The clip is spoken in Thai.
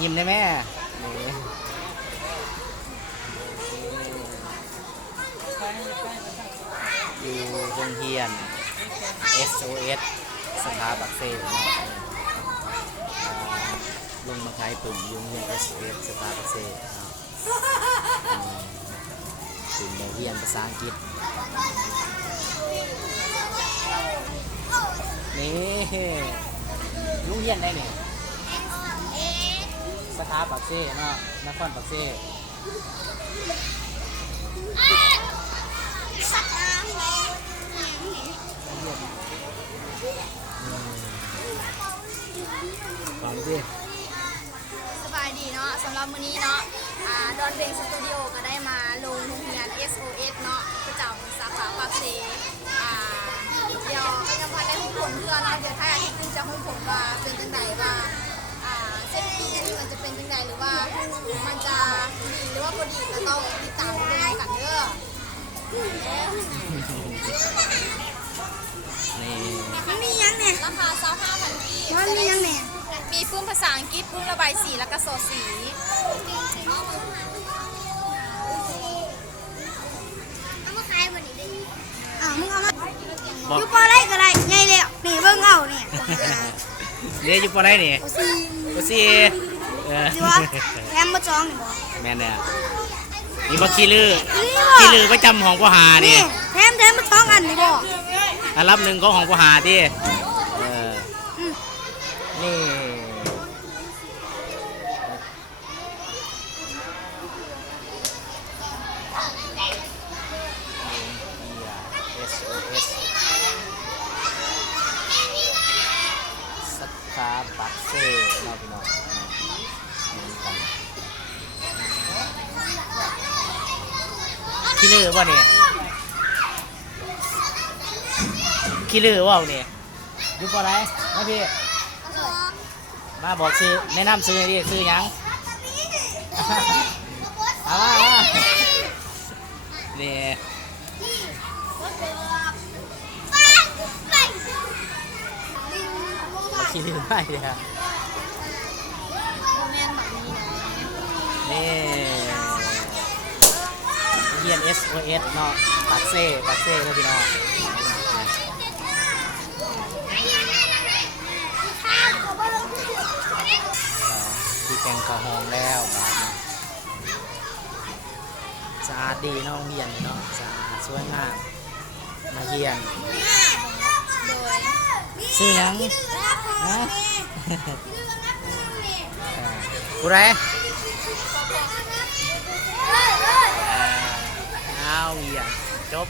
ยิ้มได้ไหมอยู่โรงเรียน SOS สถาบักเซ่ลงมาขายปุ่มอยู่โรงเรียน SOS สถาบักเซ่ปุ่มเรียนภาษาอังกฤษนี่ลุงเรียนได้เนี่ยสถาปักเซ่เนาะนครปักเซ่ฟังดิสบายดีเนาะสำหรับมื้อนี้เนาะดอนเพลงสตูดิโอก็ได้มาลงโรงเรียน SOS เนาะประจำสาขาปากเซเดี๋ยวก็ยังพอได้หุ้นผลเพื่อนเนาะเดี๋ยวถ้าอาทิตย์นึงจะหุ้นผลว่าเป็นจังไดว่าเส้นปีมันจะเป็นจังไดหรือว่ามันจะดีหรือว่าพอดีก็ต้องติดตามดูกันเด้อนี่มันมียังเนี่ยราคา25,000กีบมันมียังเนี่ยมีปื้มภาษาอังกฤษปื้มระบายสีแล้วก็โซสีเอามาขายวันนี้ได้มึงเอามาอยู่ปอได้ก็ได้ไงเลยนี่เบิ่งเอาเนี่ยเรียกอยู่ปอได้นี่โอซีดีวะแถมมาจองนี่บ่แม่เนี่ยนี่บ่ขี้ลือประจำของปหานี่แถมมาจองอันนี่บ่อันรับหนึ่งของปหาดินี่สถาปักเซ่เราไปนอนขี้ลือว่าเนี่ยขี้ลือว่าเนี่ยยุบอะไรนะพี่มาบอกซื้อแนะนำซื้อดิซื้อยังเอาว่านี่ขี้ลือไม่เลยครับนี่เรียน SOS เนาะปักเซ่แล้วพี่น้องที่แกงข้าวหอมแล้วสะอาดดีเนาะเฮียนเนาะสะอาดสวยงามมาเฮียนซื้อยังนะกูไรเอาเฮียนจบ